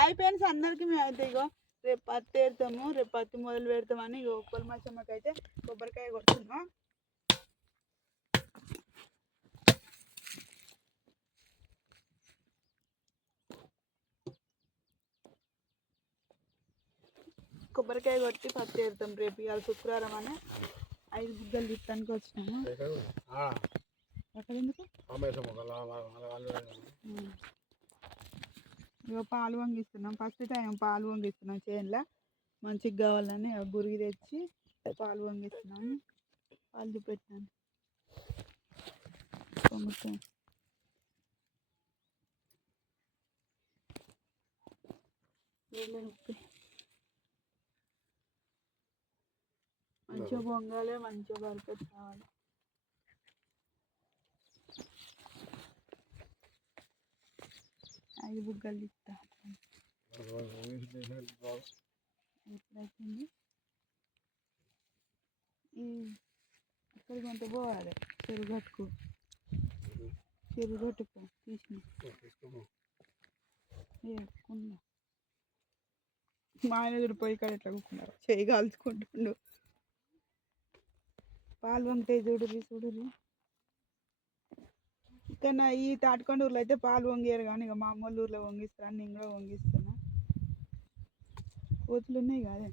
అయిపోయిన అందరికి మేము అయితే ఇగో రేపు పత్తి ఏరుతాము, రేపు పత్తి మొదలు పెడతామని ఇగో పొలమచ్చమ్మకి అయితే కొబ్బరికాయ కొడుతున్నాం. కొబ్బరికాయ కొట్టి పత్తి ఏరుతాం రేపు. ఇవాళ శుక్రవారం అని 5 బుగ్గలు తిట్టడానికి వచ్చినాము. ఎక్కడ ఎందుకు ఇక పాలు వంగిస్తున్నాం. ఫస్ట్ టైం పాలు వంగిస్తున్నాం చేనులో. మంచిగా కావాలని గురిగి తెచ్చి పాలు వంగిస్తున్నాం. పాలు చూపెట్టాను పొంగుతాం. మంచిగా పొంగాలి, మంచిగా బరకత్ కావాలి. ఐదు బుగ్గలు ఇస్తా. ఎప్పుడైతుంది అక్కడికి అంత పోవాలి. చెరుగట్టుకు తీసిన మా ఆయన చూడిపోయి ఇక్కడ ఎట్లా కూర్చున్నారు, చేయి కాల్చుకుంటుండు. పాలు వంగితే చూడుర్రి. ఇక్కడ ఈ తాటికొండూరులో అయితే పాలు వంగారు కానీ ఇక మా అమ్మోళ్ళ ఊర్లో వంగిస్తాను. నేను కూడా వంగిస్తున్నా. కోతులు ఉన్నాయి కాదే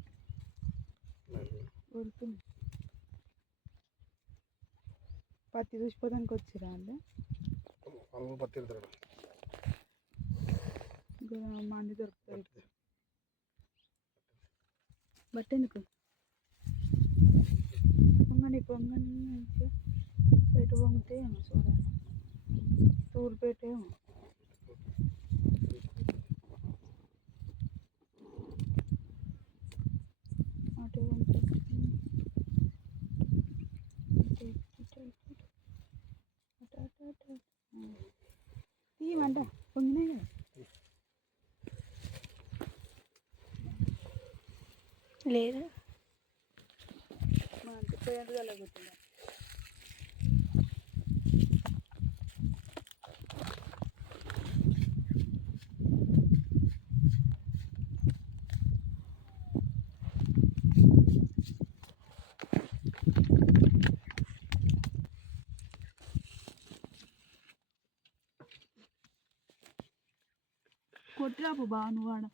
ఊరుతుంది. పత్తి చూసిపోదానికి వచ్చిరా వాళ్ళు. మంది దొరుకుతారు. బట్ ఎందుకు పొంగని మంచిగా ఎటు పొంగితే ఏమో చూడాలి. తూర్పేట ఏమో అటు తీయమంట పొంగినాయి కదా. లేదు పోయేందుకు కూర్చుందా. కొట్టిరాపు బాగా నువ్వు వాడ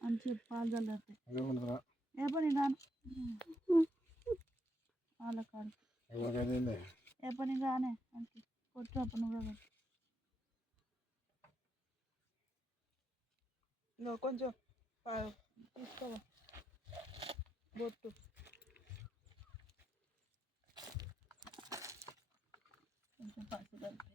అని చెప్పి పాలు చల్లారుతాయి. ఏ పని రాను వాళ్ళ కాడు ఏ పని రానే అంటే కొట్టిరాపు నువ్వు నువ్వు కొంచెం తీసుకోవా బొట్టు. కొంచెం పసుపు కలిపి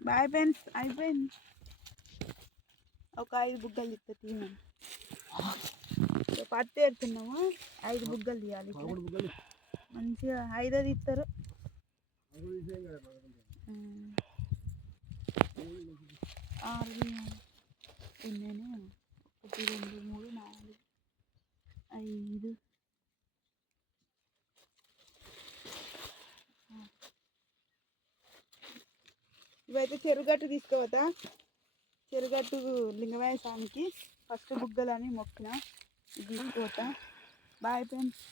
బాయ్ ఫ్రెండ్స్. అయిపోయింది. ఒక 5 బుగ్గలు ఇస్తా తీయమని. పత్తి ఏరుతున్నాము. 5 బుగ్గలు తీయాలి. మంచిగా 5 తీస్తారు. 6 ఎన్నైనా 1 2 3 4 5 ఇవైతే చెరుగట్టు తీసుకోవద్దా. చెరుగట్టు లింగమయ్య స్వామికి ఫస్ట్ బుగ్గలని మొక్కిన తీసుకోవద్దా. Bye friends.